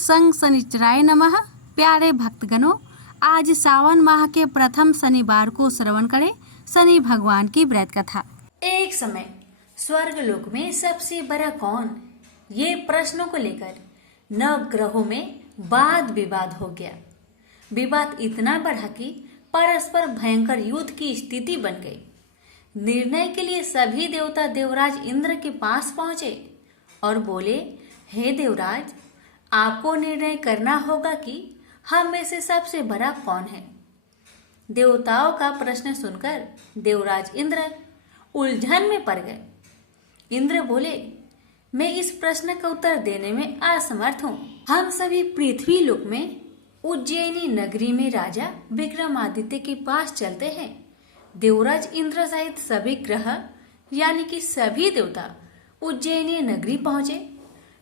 संग शनिचराय नमः। प्यारे भक्तगणों, आज सावन माह के प्रथम शनिवार को श्रवण करें शनि भगवान की व्रत कथा। एक समय स्वर्गलोक में सबसे बड़ा कौन, ये प्रश्नों को लेकर नव ग्रहों में वाद विवाद हो गया। विवाद इतना बढ़ा कि परस्पर भयंकर युद्ध की स्थिति बन गई। निर्णय के लिए सभी देवता देवराज इंद्र के पास पहुंचे और बोले, हे देवराज, आपको निर्णय करना होगा कि हम में से सबसे बड़ा कौन है। देवताओं का प्रश्न सुनकर देवराज इंद्र उलझन में पड़ गए। इंद्र बोले, मैं इस प्रश्न का उत्तर देने में असमर्थ हूँ। हम सभी पृथ्वी लोक में उज्जैनी नगरी में राजा विक्रमादित्य के पास चलते हैं। देवराज इंद्र सहित सभी ग्रह यानी कि सभी देवता उज्जैनी नगरी पहुंचे।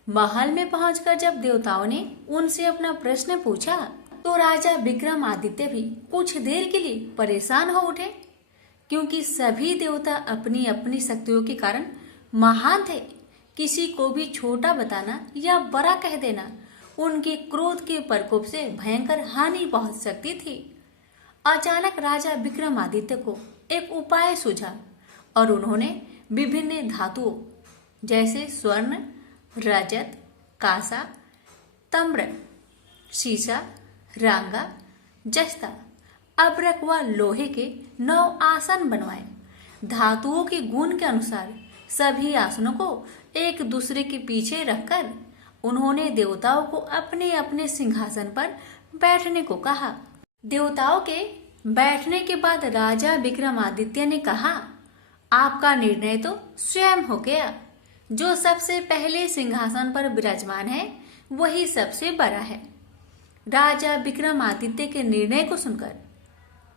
महल में पहुंचकर जब देवताओं ने उनसे अपना प्रश्न पूछा तो राजा विक्रमादित्य भी कुछ देर के लिए परेशान हो उठे, क्योंकि सभी देवता अपनी अपनी शक्तियों के कारण महान थे। किसी को भी छोटा बताना या बड़ा कह देना उनके क्रोध के प्रकोप से भयंकर हानि पहुंच सकती थी। अचानक राजा विक्रमादित्य को एक उपाय सूझा और उन्होंने विभिन्न धातुओं जैसे स्वर्ण, रजत, कांसा, ताम्र, सीसा, रांगा, जस्ता, अब्रक व लोहे के 9 आसन बनवाए। धातुओं के गुण के अनुसार सभी आसनों को एक दूसरे के पीछे रखकर उन्होंने देवताओं को अपने अपने सिंहासन पर बैठने को कहा। देवताओं के बैठने के बाद राजा विक्रमादित्य ने कहा, आपका निर्णय तो स्वयं हो गया। जो सबसे पहले सिंहासन पर विराजमान है वही सबसे बड़ा है। राजा विक्रमादित्य के निर्णय को सुनकर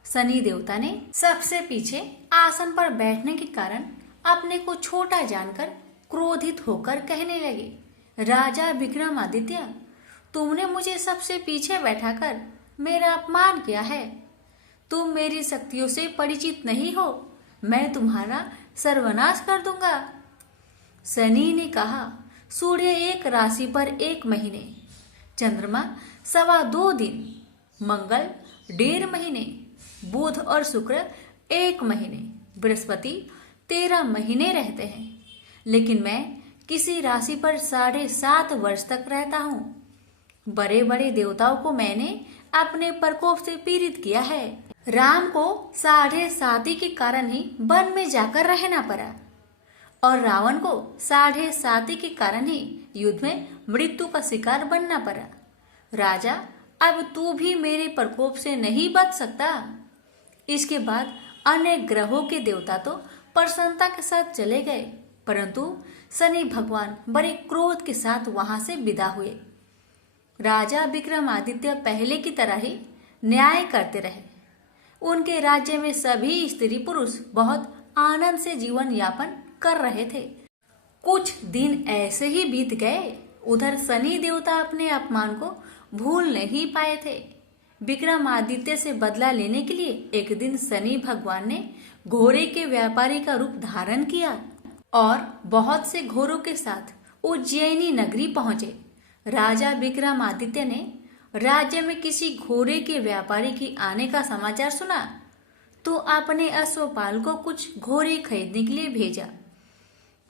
शनि देवता ने सबसे पीछे आसन पर बैठने के कारण अपने को छोटा जानकर क्रोधित होकर कहने लगे, राजा विक्रमादित्य, तुमने मुझे सबसे पीछे बैठाकर मेरा अपमान किया है। तुम मेरी शक्तियों से परिचित नहीं हो। मैं तुम्हारा सर्वनाश कर दूंगा। शनि ने कहा, सूर्य एक राशि पर 1 महीने, चंद्रमा 2.25 दिन, मंगल 1.5 महीने, बुध और शुक्र 1 महीने, बृहस्पति 13 महीने रहते हैं। लेकिन मैं किसी राशि पर 7.5 वर्ष तक रहता हूँ। बड़े बड़े देवताओं को मैंने अपने प्रकोप से पीड़ित किया है। राम को 7.5 के कारण ही वन में जाकर रहना पड़ा और रावण को 7.5 के कारण ही युद्ध में मृत्यु का शिकार बनना पड़ा। राजा, अब तू भी मेरे प्रकोप से नहीं बच सकता। इसके बाद अन्य ग्रहों के देवता तो प्रसन्नता के साथ चले गए, परंतु शनि भगवान बड़े क्रोध के साथ वहां से विदा हुए। राजा विक्रमादित्य पहले की तरह ही न्याय करते रहे। उनके राज्य में सभी स्त्री पुरुष बहुत आनंद से जीवन यापन कर रहे थे। कुछ दिन ऐसे ही बीत गए। उधर शनि देवता अपने अपमान को भूल नहीं पाए थे। विक्रमादित्य से बदला लेने के लिए एक दिन शनि भगवान ने घोड़े के व्यापारी का रूप धारण किया और बहुत से घोड़ों के साथ उज्जैनी नगरी पहुंचे। राजा विक्रमादित्य ने राज्य में किसी घोड़े के व्यापारी की आने का समाचार सुना तो अपने अश्वपाल को कुछ घोड़े खरीदने के लिए भेजा।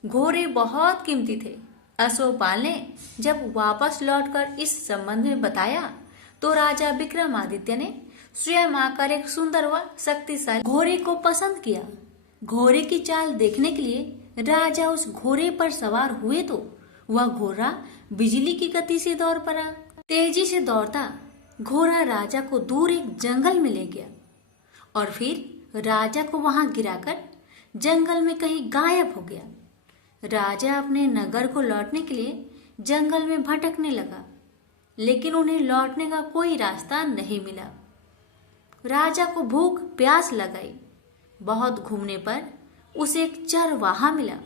घोड़े बहुत कीमती थे। अश्वपाल ने जब वापस लौटकर इस संबंध में बताया तो राजा विक्रमादित्य ने स्वयं आकर एक सुंदर व शक्तिशाली घोड़े को पसंद किया। घोड़े की चाल देखने के लिए राजा उस घोड़े पर सवार हुए तो वह घोड़ा बिजली की गति से दौड़ पड़ा। तेजी से दौड़ता घोड़ा राजा को दूर एक जंगल में ले गया और फिर राजा को वहां गिराकर जंगल में कहीं गायब हो गया। राजा अपने नगर को लौटने के लिए जंगल में भटकने लगा, लेकिन उन्हें लौटने का कोई रास्ता नहीं मिला। राजा को भूख प्यास लगाई। बहुत घूमने पर उसे एक चरवाहा मिला।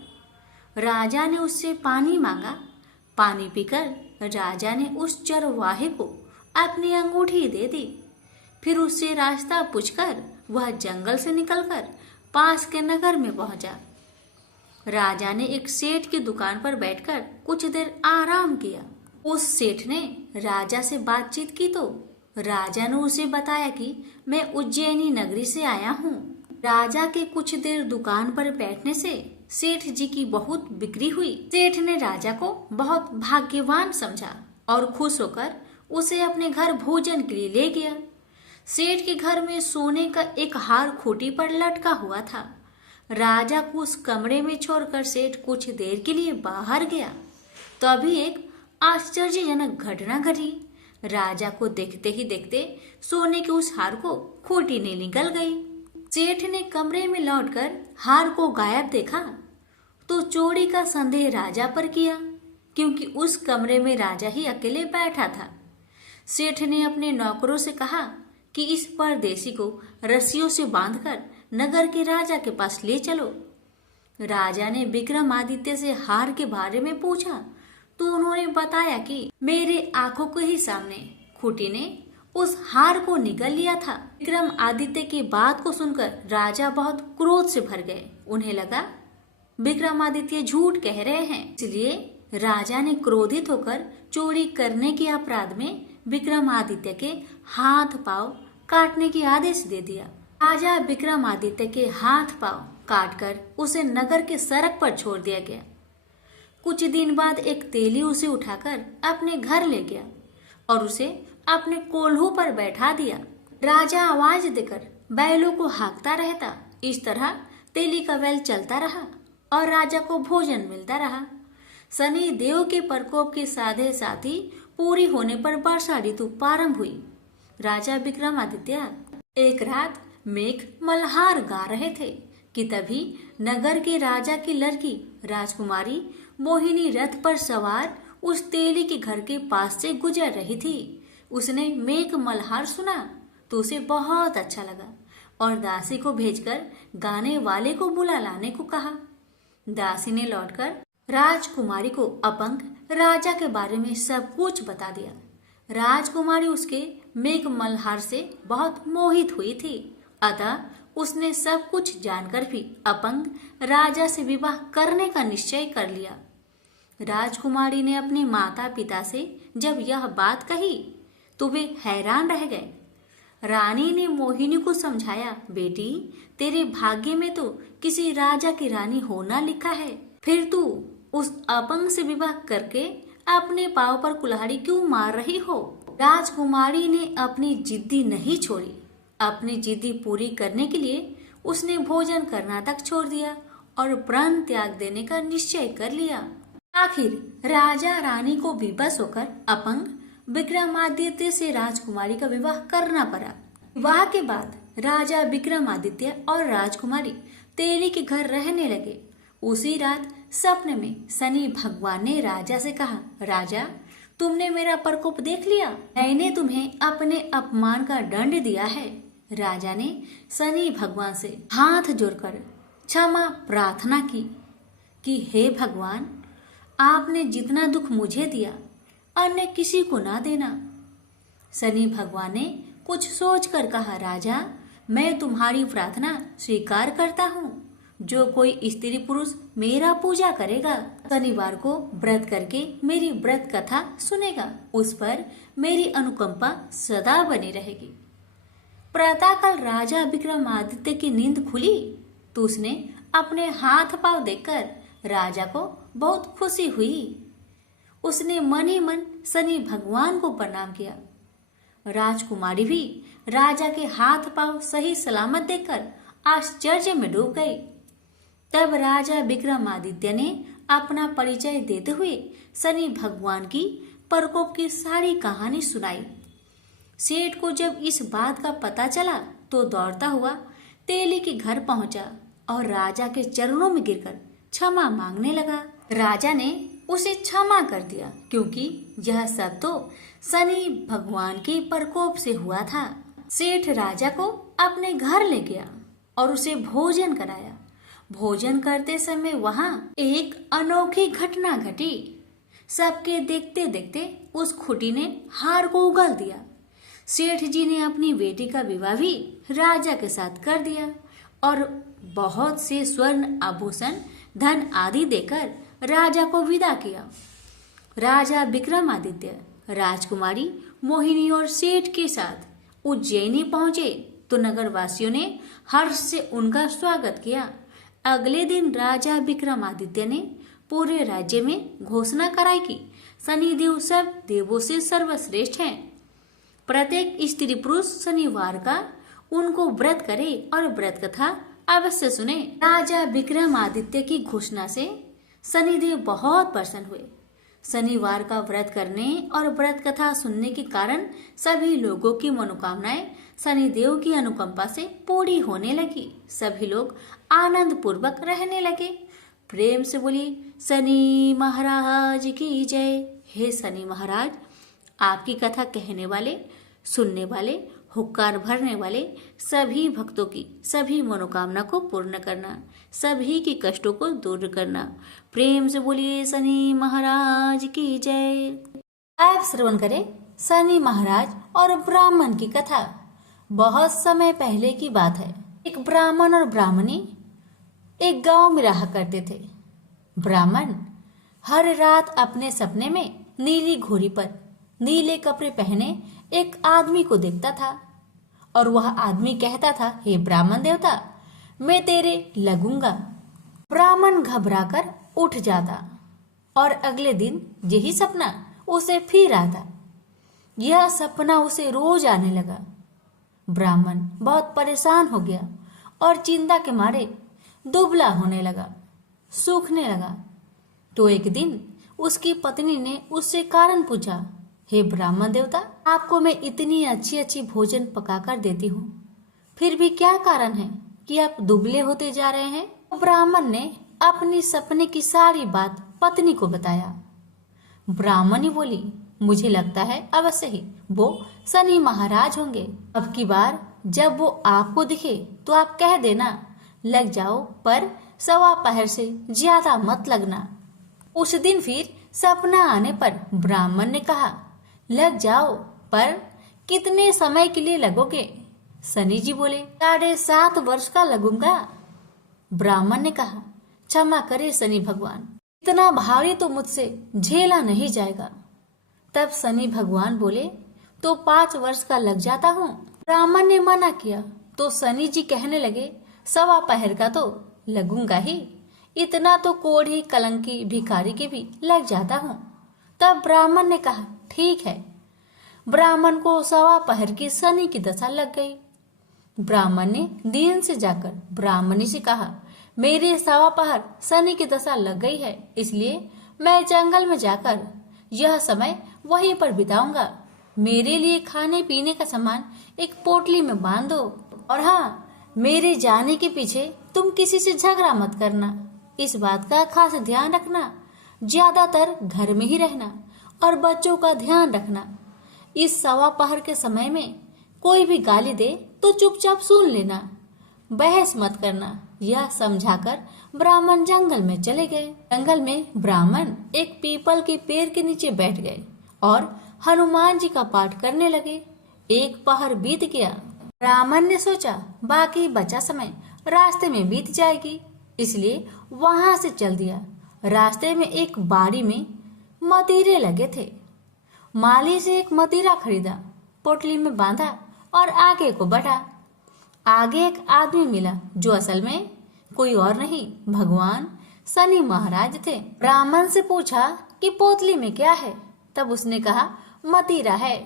राजा ने उससे पानी मांगा। पानी पीकर राजा ने उस चरवाहे को अपनी अंगूठी दे दी। फिर उससे रास्ता पूछकर वह जंगल से निकलकर पास के नगर में पहुंचा। राजा ने एक सेठ की दुकान पर बैठकर कुछ देर आराम किया। उस सेठ ने राजा से बातचीत की तो राजा ने उसे बताया कि मैं उज्जैनी नगरी से आया हूँ। राजा के कुछ देर दुकान पर बैठने से सेठ जी की बहुत बिक्री हुई। सेठ ने राजा को बहुत भाग्यवान समझा और खुश होकर उसे अपने घर भोजन के लिए ले गया। सेठ के घर में सोने का एक हार खूंटी पर लटका हुआ था। राजा को उस कमरे में छोड़कर सेठ कुछ देर के लिए बाहर गया। तभी एक आश्चर्यजनक घटना घटी। राजा को देखते ही देखते सोने के उस हार को खूंटी ने निकल गई। सेठ ने कमरे में लौटकर हार को गायब देखा तो चोरी का संदेह राजा पर किया, क्योंकि उस कमरे में राजा ही अकेले बैठा था। सेठ ने अपने नौकरों से कहा कि इस परदेसी को रस्सियों से बांधकर नगर के राजा के पास ले चलो। राजा ने विक्रमादित्य से हार के बारे में पूछा तो उन्होंने बताया कि मेरे आंखों के ही सामने खूंटी ने उस हार को निगल लिया था। विक्रमादित्य की बात को सुनकर राजा बहुत क्रोध से भर गए। उन्हें लगा विक्रमादित्य झूठ कह रहे हैं, इसलिए राजा ने क्रोधित होकर चोरी करने के अपराध में विक्रमादित्य के हाथ पांव काटने की आदेश दे दिया। राजा विक्रमादित्य के हाथ पांव काटकर उसे नगर के सड़क पर छोड़ दिया गया। कुछ दिन बाद एक तेली उसे उठाकर अपने घर ले गया और उसे अपने कोल्हू पर बैठा दिया। राजा आवाज देकर बैलों को हाँकता रहता। इस तरह तेली का बैल चलता रहा और राजा को भोजन मिलता रहा। शनि देव के प्रकोप के साधे साथी पूरी होने पर वर्षा ऋतु प्रारंभ हुई। राजा विक्रमादित्य एक रात मेघ मल्हार गा रहे थे कि तभी नगर के राजा की लड़की राजकुमारी मोहिनी रथ पर सवार उस तेली के घर के पास से गुजर रही थी। उसने मेघ मल्हार सुना तो उसे बहुत अच्छा लगा और दासी को भेजकर गाने वाले को बुला लाने को कहा। दासी ने लौटकर राजकुमारी को अपंग राजा के बारे में सब कुछ बता दिया। राजकुमारी उसके मेघ मल्हार से बहुत मोहित हुई थी, अतः उसने सब कुछ जानकर भी अपंग राजा से विवाह करने का निश्चय कर लिया। राजकुमारी ने अपने माता पिता से जब यह बात कही तो वे हैरान रह गए। रानी ने मोहिनी को समझाया, बेटी तेरे भाग्य में तो किसी राजा की रानी होना लिखा है, फिर तू उस अपंग से विवाह करके अपने पांव पर कुल्हाड़ी क्यों मार रही हो। राजकुमारी ने अपनी जिद्दी नहीं छोड़ी। अपनी जिद्दी पूरी करने के लिए उसने भोजन करना तक छोड़ दिया और प्राण त्याग देने का निश्चय कर लिया। आखिर राजा रानी को विवश होकर अपंग विक्रमादित्य से राजकुमारी का विवाह करना पड़ा। विवाह के बाद राजा विक्रमादित्य और राजकुमारी तेली के घर रहने लगे। उसी रात सपने में शनि भगवान ने राजा से कहा, राजा तुमने मेरा प्रकोप देख लिया, मैंने तुम्हें अपने अपमान का दंड दिया है। राजा ने शनि भगवान से हाथ जोड़कर क्षमा प्रार्थना की कि हे भगवान, आपने जितना दुख मुझे दिया अन्य किसी को ना देना। शनि भगवान ने कुछ सोचकर कहा, राजा मैं तुम्हारी प्रार्थना स्वीकार करता हूँ। जो कोई स्त्री पुरुष मेरा पूजा करेगा, शनिवार को व्रत करके मेरी व्रत कथा सुनेगा, उस पर मेरी अनुकंपा सदा बनी रहेगी। प्रातःकाल राजा विक्रमादित्य की नींद खुली तो उसने अपने हाथ पांव देखकर राजा को बहुत खुशी हुई। उसने मन ही मन शनि भगवान को प्रणाम किया। राजकुमारी भी राजा के हाथ पांव सही सलामत देखकर आश्चर्य में डूब गई। तब राजा विक्रमादित्य ने अपना परिचय देते हुए शनि भगवान की प्रकोप की सारी कहानी सुनाई। सेठ को जब इस बात का पता चला तो दौड़ता हुआ तेली के घर पहुंचा और राजा के चरणों में गिरकर क्षमा मांगने लगा। राजा ने उसे क्षमा कर दिया, क्योंकि यह सब तो शनि भगवान के प्रकोप से हुआ था। सेठ राजा को अपने घर ले गया और उसे भोजन कराया। भोजन करते समय वहां एक अनोखी घटना घटी। सबके देखते देखते उस खूंटी ने हार को उगल दिया। सेठ जी ने अपनी बेटी का विवाह भी राजा के साथ कर दिया और बहुत से स्वर्ण आभूषण धन आदि देकर राजा को विदा किया। राजा विक्रमादित्य राजकुमारी मोहिनी और सेठ के साथ उज्जैनी पहुंचे तो नगरवासियों ने हर्ष से उनका स्वागत किया। अगले दिन राजा विक्रमादित्य ने पूरे राज्य में घोषणा कराई कि शनिदेव सब देवों से सर्वश्रेष्ठ हैं। प्रत्येक स्त्री पुरुष शनिवार का उनको व्रत करे और व्रत कथा अवश्य सुने। राजा विक्रमादित्य की घोषणा से शनिदेव बहुत प्रसन्न हुए। शनिवार का व्रत करने और व्रत कथा सुनने के कारण सभी लोगों की मनोकामनाएं शनिदेव की अनुकंपा से पूरी होने लगी। सभी लोग आनंद पूर्वक रहने लगे। प्रेम से बोली शनि महाराज की जय। हे शनि महाराज, आपकी कथा कहने वाले, सुनने वाले, हुक्कार भरने वाले सभी भक्तों की सभी मनोकामना को पूर्ण करना, सभी के कष्टों को दूर करना। प्रेम से बोलिए शनि महाराज की जय। अब श्रवण करें शनि महाराज और ब्राह्मण की कथा। बहुत समय पहले की बात है। एक ब्राह्मण और ब्राह्मणी एक गांव में रहा करते थे। ब्राह्मण हर रात अपने सपने में नीली घोड़ी पर नीले कपड़े पहने एक आदमी को देखता था और वह आदमी कहता था, हे ब्राह्मण देवता, मैं तेरे लगूंगा। ब्राह्मण घबराकर उठ जाता और अगले दिन यही सपना उसे फिर आता। यह सपना उसे रोज आने लगा। ब्राह्मण बहुत परेशान हो गया और चिंता के मारे दुबला होने लगा, सूखने लगा। तो एक दिन उसकी पत्नी ने उससे कारण पूछा, हे ब्राह्मण देवता, आपको मैं इतनी अच्छी अच्छी भोजन पकाकर देती हूँ, फिर भी क्या कारण है कि आप दुबले होते जा रहे हैं? ब्राह्मण ने अपनी सपने की सारी बात पत्नी को बताया। ब्राह्मणी बोली, मुझे लगता है अवश्य ही वो शनि महाराज होंगे। अब की बार जब वो आपको दिखे तो आप कह देना, लग जाओ, पर 1:15 से ज्यादा मत लगना। उस दिन फिर सपना आने पर ब्राह्मण ने कहा, लग जाओ, पर कितने समय के लिए लगोगे? शनि जी बोले, 7.5 वर्ष का लगूंगा। ब्राह्मण ने कहा, क्षमा करे शनि भगवान, इतना भारी तो मुझसे झेला नहीं जाएगा। तब शनि भगवान बोले, तो 5 वर्ष का लग जाता हूँ। ब्राह्मण ने मना किया तो शनि जी कहने लगे, 1:15 का तो लगूंगा ही, इतना तो कोढ़ी कलंकी भिखारी के भी लग जाता हूँ। तब ब्राह्मण ने कहा, ठीक है। ब्राह्मण को 1:15 की शनि की दशा लग गई। ब्राह्मण ने दीन से जाकर ब्राह्मणी से कहा, मेरे 1:15 शनि की दशा लग गई है, इसलिए मैं जंगल में जाकर यह समय वहीं पर बिताऊंगा। मेरे लिए खाने पीने का सामान एक पोटली में बांध दो, और हाँ, मेरे जाने के पीछे तुम किसी से झगड़ा मत करना। इस बात का खास ध्यान रखना, ज्यादातर घर में ही रहना और बच्चों का ध्यान रखना। इस 1:15 के समय में कोई भी गाली दे तो चुपचाप सुन लेना, बहस मत करना। यह समझाकर ब्राह्मण जंगल में चले गए। जंगल में ब्राह्मण एक पीपल के पेड़ के नीचे बैठ गए और हनुमान जी का पाठ करने लगे। 1 पहर बीत गया। ब्राह्मण ने सोचा बाकी बचा समय रास्ते में बीत जाएगी, इसलिए वहां से चल दिया। रास्ते में एक बाड़ी में मदिरे लगे थे। माली से एक मदिरा खरीदा, पोटली में बांधा और आगे को बढ़ा। आगे एक आदमी मिला जो असल में कोई और नहीं, भगवान शनि महाराज थे। ब्राह्मण से पूछा कि पोतली में क्या है? तब उसने कहा, मदिरा है।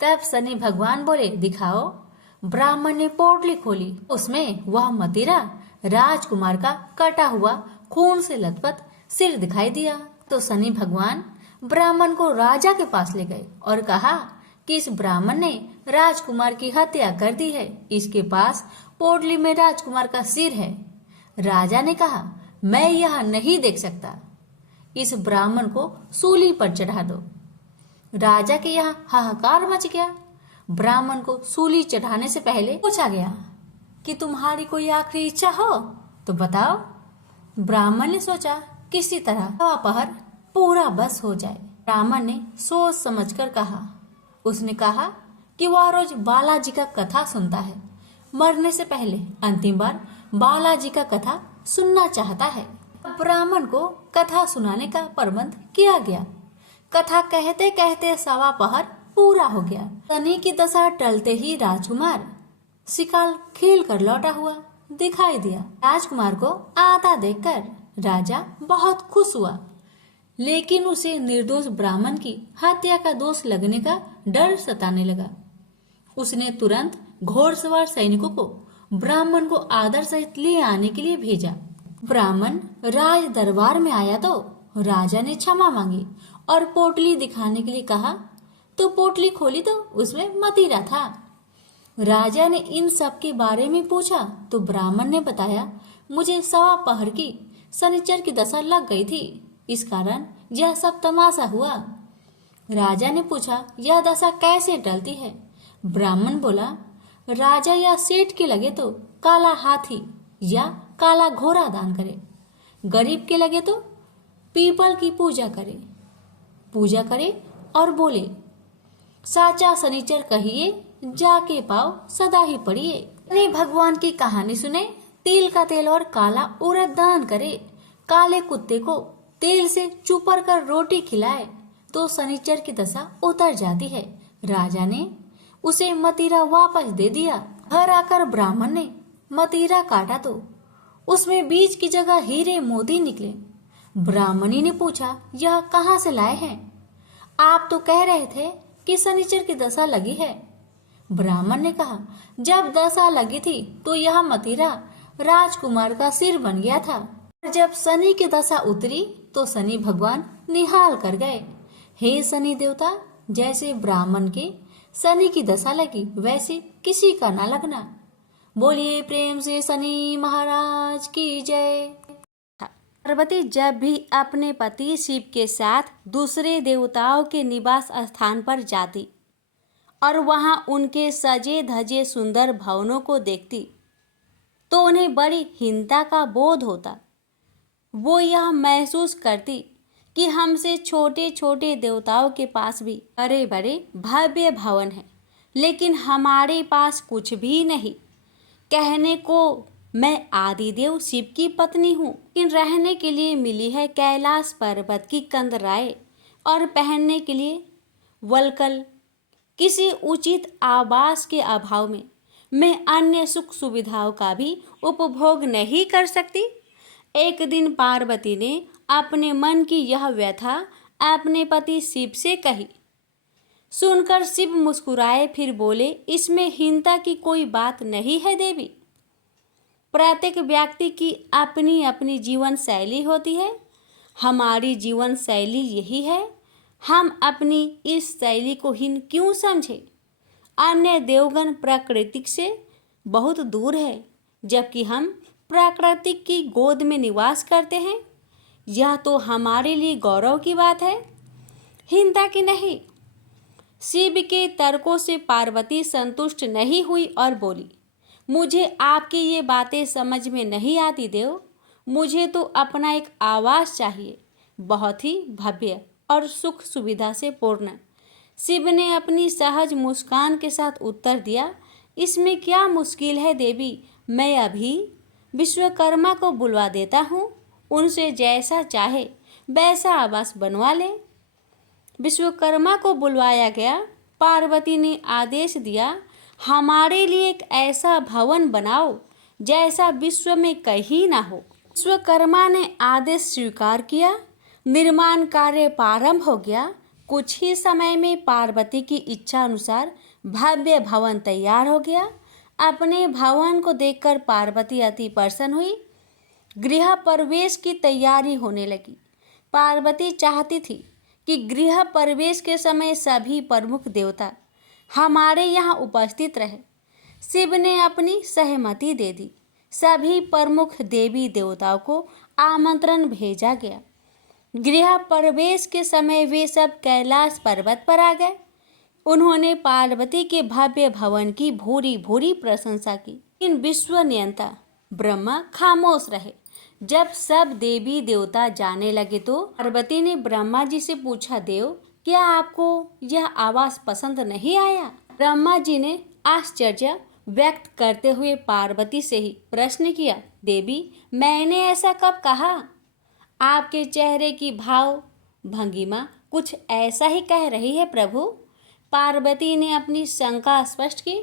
तब शनि भगवान बोले, दिखाओ। ब्राह्मण ने पोटली खोली, उसमें वह मदिरा राजकुमार का कटा हुआ खून से लथपथ सिर दिखाई दिया। तो शनि भगवान ब्राह्मण को राजा के पास ले गए और कहा कि इस ब्राह्मण ने राजकुमार की हत्या कर दी है, इसके पास पोटली में राजकुमार का सिर है। राजा ने कहा, मैं यह नहीं देख सकता, इस ब्राह्मण को सूली पर चढ़ा दो। राजा के यहाँ हाहाकार मच गया। ब्राह्मण को सूली चढ़ाने से पहले पूछा गया कि तुम्हारी कोई आखिरी इच्छा हो तो बताओ। ब्राह्मण ने सोचा किसी तरह 1:15 पूरा बस हो जाए। ब्राह्मण ने सोच समझकर कहा। उसने कहा कि वह रोज बालाजी का कथा सुनता है, मरने से पहले अंतिम बार बालाजी का कथा सुनना चाहता है। ब्राह्मण को कथा सुनाने का प्रबंध किया गया। कथा कहते कहते सवा पहर पूरा हो गया। शनि की दशा टलते ही राजकुमार शिकार खेल कर लौटा हुआ दिखाई दिया। राजकुमार को आता देखकर राजा बहुत खुश हुआ, लेकिन उसे निर्दोष ब्राह्मण की हत्या का दोष लगने का डर सताने लगा। उसने तुरंत घोड़सवार सैनिकों को ब्राह्मण को आदर सहित ले आने के लिए भेजा। ब्राह्मण राज दरबार में आया तो राजा ने क्षमा मांगी और पोटली दिखाने के लिए कहा, तो पोटली खोली तो उसमें मदिरा था। राजा ने इन सब के बारे में पूछा तो ब्राह्मण ने बताया, मुझे सवा पहर की शनिचर की दशा लग गई थी, इस कारण यह सब तमाशा हुआ। राजा ने पूछा, यह दशा कैसे टलती है? ब्राह्मण बोला, राजा या सेठ के लगे तो काला हाथी या काला घोड़ा दान करे, गरीब के लगे तो पीपल की पूजा करे और बोले, साचा शनिचर कहिए जाके पाओ सदा ही पढ़िए। शनि भगवान की कहानी सुने, तिल का तेल और काला उड़द दान करे, काले कुत्ते को तेल से चुपर कर रोटी खिलाए तो शनिचर की दशा उतर जाती है। राजा ने उसे मतीरा वापस दे दिया। घर आकर ब्राह्मण ने मतीरा काटा तो उसमें बीज की जगह हीरे मोती निकले। ब्राह्मणी ने पूछा, यह कहाँ से लाए हैं? आप तो कह रहे थे कि शनिचर की दशा लगी है। ब्राह्मण ने कहा, जब दशा लगी थी तो यह मतीरा राजकुमार का सिर बन गया था। जब शनि की दशा उतरी तो शनि भगवान निहाल कर गए। हे शनि देवता, जैसे ब्राह्मण के शनि की दशा लगी वैसे किसी का ना लगना। बोलिए प्रेम से शनि महाराज की जय। पार्वती जब भी अपने पति शिव के साथ दूसरे देवताओं के निवास स्थान पर जाती और वहां उनके सजे धजे सुंदर भवनों को देखती तो उन्हें बड़ी हीनता का बोध होता। वो यह महसूस करती कि हमसे छोटे छोटे देवताओं के पास भी बड़े बड़े भव्य भवन हैं, लेकिन हमारे पास कुछ भी नहीं। कहने को मैं आदिदेव शिव की पत्नी हूँ, लेकिन रहने के लिए मिली है कैलाश पर्वत की कंदराएं और पहनने के लिए वल्कल। किसी उचित आवास के अभाव में मैं अन्य सुख सुविधाओं का भी उपभोग नहीं कर सकती। एक दिन पार्वती ने अपने मन की यह व्यथा अपने पति शिव से कही। सुनकर शिव मुस्कुराए, फिर बोले, इसमें हीनता की कोई बात नहीं है देवी। प्रत्येक व्यक्ति की अपनी अपनी जीवन शैली होती है। हमारी जीवन शैली यही है, हम अपनी इस शैली को हीन क्यों समझे? अन्य देवगण प्राकृतिक से बहुत दूर है, जबकि हम प्राकृतिक की गोद में निवास करते हैं। यह तो हमारे लिए गौरव की बात है, हीनता की नहीं। शिव के तर्कों से पार्वती संतुष्ट नहीं हुई और बोली, मुझे आपकी ये बातें समझ में नहीं आती देव। मुझे तो अपना एक आवास चाहिए, बहुत ही भव्य और सुख सुविधा से पूर्ण। शिव ने अपनी सहज मुस्कान के साथ उत्तर दिया, इसमें क्या मुश्किल है देवी, मैं अभी विश्वकर्मा को बुलवा देता हूँ, उनसे जैसा चाहे वैसा आवास बनवा ले। विश्वकर्मा को बुलवाया गया। पार्वती ने आदेश दिया, हमारे लिए एक ऐसा भवन बनाओ जैसा विश्व में कहीं ना हो। विश्वकर्मा ने आदेश स्वीकार किया। निर्माण कार्य प्रारंभ हो गया। कुछ ही समय में पार्वती की इच्छा अनुसार भव्य भवन तैयार हो गया। अपने भवन को देखकर पार्वती अति प्रसन्न हुई। गृह प्रवेश की तैयारी होने लगी। पार्वती चाहती थी कि गृह प्रवेश के समय सभी प्रमुख देवता हमारे यहाँ उपस्थित रहे। शिव ने अपनी सहमति दे दी। सभी प्रमुख देवी देवताओं को आमंत्रण भेजा गया। गृह प्रवेश के समय वे सब कैलाश पर्वत पर आ गए। उन्होंने पार्वती के भव्य भवन की भूरी भूरी प्रशंसा की। इन विश्व नियंता ब्रह्मा खामोश रहे। जब सब देवी देवता जाने लगे तो पार्वती ने ब्रह्मा जी से पूछा, देव क्या आपको यह आवास पसंद नहीं आया? ब्रह्मा जी ने आश्चर्य व्यक्त करते हुए पार्वती से ही प्रश्न किया, देवी मैंने ऐसा कब कहा? आपके चेहरे की भाव भंगिमा कुछ ऐसा ही कह रही है प्रभु। पार्वती ने अपनी शंका स्पष्ट की।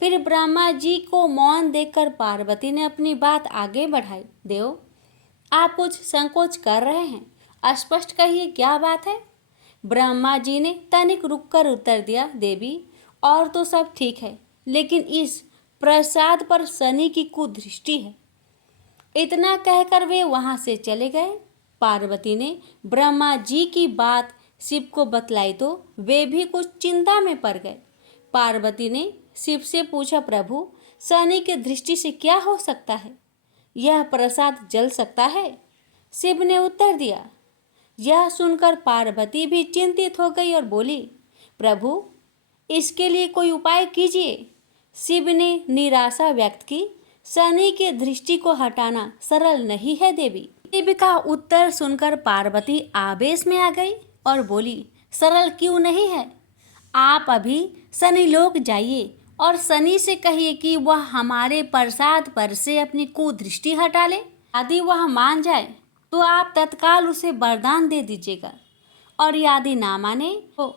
फिर ब्रह्मा जी को मौन देखकर पार्वती ने अपनी बात आगे बढ़ाई। देव, आप कुछ संकोच कर रहे हैं, स्पष्ट कहिए क्या बात है। ब्रह्मा जी ने तनिक रुककर उत्तर दिया। देवी, और तो सब ठीक है, लेकिन इस प्रसाद पर शनि की कुदृष्टि है। इतना कहकर वे वहां से चले गए। पार्वती ने ब्रह्मा जी की बात शिव को बतलाई तो वे भी कुछ चिंता में पड़ गए। पार्वती ने शिव से पूछा, प्रभु, शनि की दृष्टि से क्या हो सकता है? यह प्रसाद जल सकता है? शिव ने उत्तर दिया। यह सुनकर पार्वती भी चिंतित हो गई और बोली, प्रभु, इसके लिए कोई उपाय कीजिए। शिव ने निराशा व्यक्त की। शनि के दृष्टि को हटाना सरल नहीं है देवी। शिव का उत्तर सुनकर पार्वती आवेश में आ गई और बोली, सरल क्यों नहीं है? आप अभी शनि लोक जाइए और शनि से कहिए कि वह हमारे प्रसाद पर से अपनी कुदृष्टि हटा ले। यदि वह मान जाए तो आप तत्काल उसे वरदान दे दीजिएगा, और यदि ना माने तो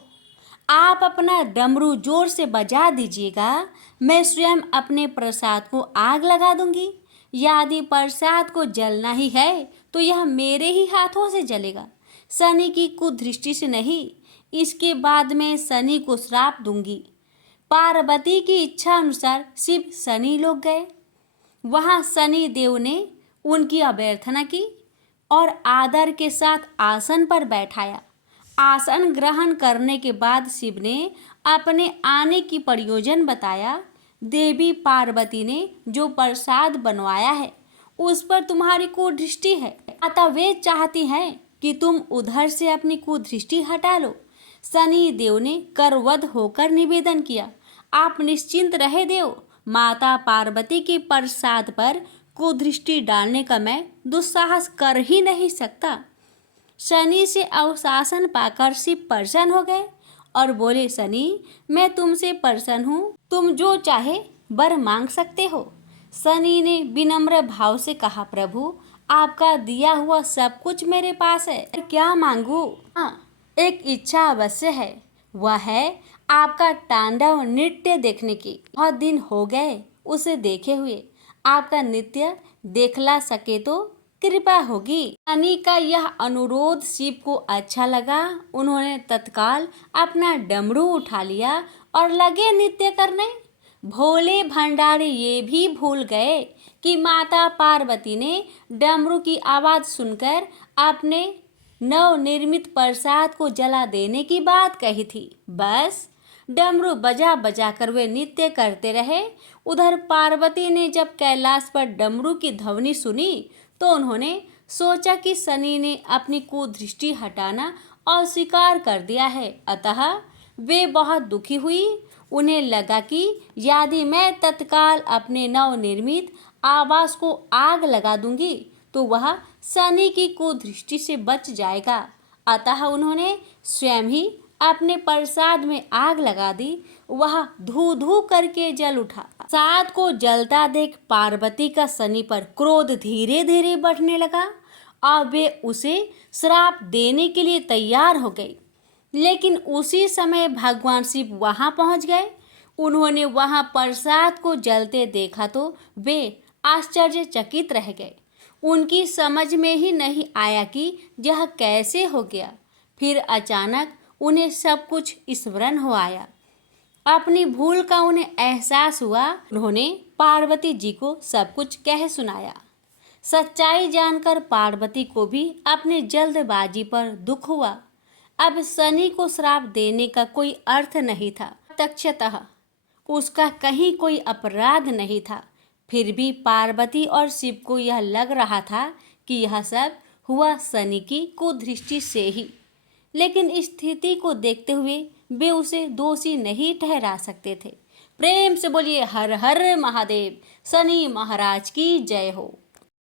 आप अपना डमरू जोर से बजा दीजिएगा। मैं स्वयं अपने प्रसाद को आग लगा दूंगी। यदि प्रसाद को जलना ही है तो यह मेरे ही हाथों से जलेगा, शनि की कुदृष्टि से नहीं। इसके बाद मैं शनि को श्राप दूंगी। पार्वती की इच्छा अनुसार शिव शनि लोक गए। वहां शनि देव ने उनकी अभ्यर्थना की और आदर के साथ आसन पर बैठाया। आसन ग्रहण करने के बाद शिव ने अपने आने की प्रयोजन बताया। देवी पार्वती ने जो प्रसाद बनवाया है उस पर तुम्हारी कुदृष्टि है, अतः वे चाहती हैं कि तुम उधर से अपनी कुदृष्टि हटा लो। शनि देव ने करवध होकर निवेदन किया, आप निश्चिंत रहे देव, माता पार्वती के प्रसाद पर कुदृष्टि डालने का मैं दुस्साहस कर ही नहीं सकता। शनि से अवशासन पाकर शिव प्रसन्न हो गए और बोले, शनि, मैं तुमसे प्रसन्न हूँ, तुम जो चाहे वर मांग सकते हो। शनि ने विनम्र भाव से कहा, प्रभु, आपका दिया हुआ सब कुछ मेरे पास है, क्या मांगू? हाँ, एक इच्छा अवश्य है, वह है आपका तांडव नृत्य देखने की। बहुत दिन हो गए उसे देखे हुए, आपका नृत्य देखला सके तो कृपा होगी। शनि का यह अनुरोध शिव को अच्छा लगा। उन्होंने तत्काल अपना डमरू उठा लिया और लगे नृत्य करने। भोले भंडारी ये भी भूल गए कि माता पार्वती ने डमरू की आवाज सुनकर अपने नवनिर्मित प्रसाद को जला देने की बात कही थी। बस डमरू बजा बजा कर वे नृत्य करते रहे। उधर पार्वती ने जब कैलाश पर डमरू की ध्वनि सुनी तो उन्होंने सोचा कि शनि ने अपनी कुदृष्टि हटाना अस्वीकार कर दिया है, अतः वे बहुत दुखी हुई। उन्हें लगा कि यदि मैं तत्काल अपने नवनिर्मित आवास को आग लगा दूंगी तो वह शनि की कुदृष्टि से बच जाएगा। अतः उन्होंने स्वयं ही अपने प्रसाद में आग लगा दी। वह धू धू करके जल उठा। प्रसाद को जलता देख पार्वती का शनि पर क्रोध धीरे धीरे बढ़ने लगा और वे उसे श्राप देने के लिए तैयार हो गई। लेकिन उसी समय भगवान शिव वहां पहुंच गए। उन्होंने वहां प्रसाद को जलते देखा तो वे आश्चर्यचकित रह गए। उनकी समझ में ही नहीं आया कि यह कैसे हो गया। फिर अचानक उन्हें सब कुछ स्मरण हो आया। अपनी भूल का उन्हें एहसास हुआ। उन्होंने पार्वती जी को सब कुछ कह सुनाया। सच्चाई जानकर पार्वती को भी अपने जल्दबाजी पर दुख हुआ। अब शनि को श्राप देने का कोई अर्थ नहीं था। प्रत्यक्षतः उसका कहीं कोई अपराध नहीं था। फिर भी पार्वती और शिव को यह लग रहा था कि यह सब हुआ शनि की कुदृष्टि से ही। लेकिन स्थिति को देखते हुए वे उसे दोषी नहीं ठहरा सकते थे। प्रेम से बोलिए हर हर महादेव। शनि महाराज की जय हो।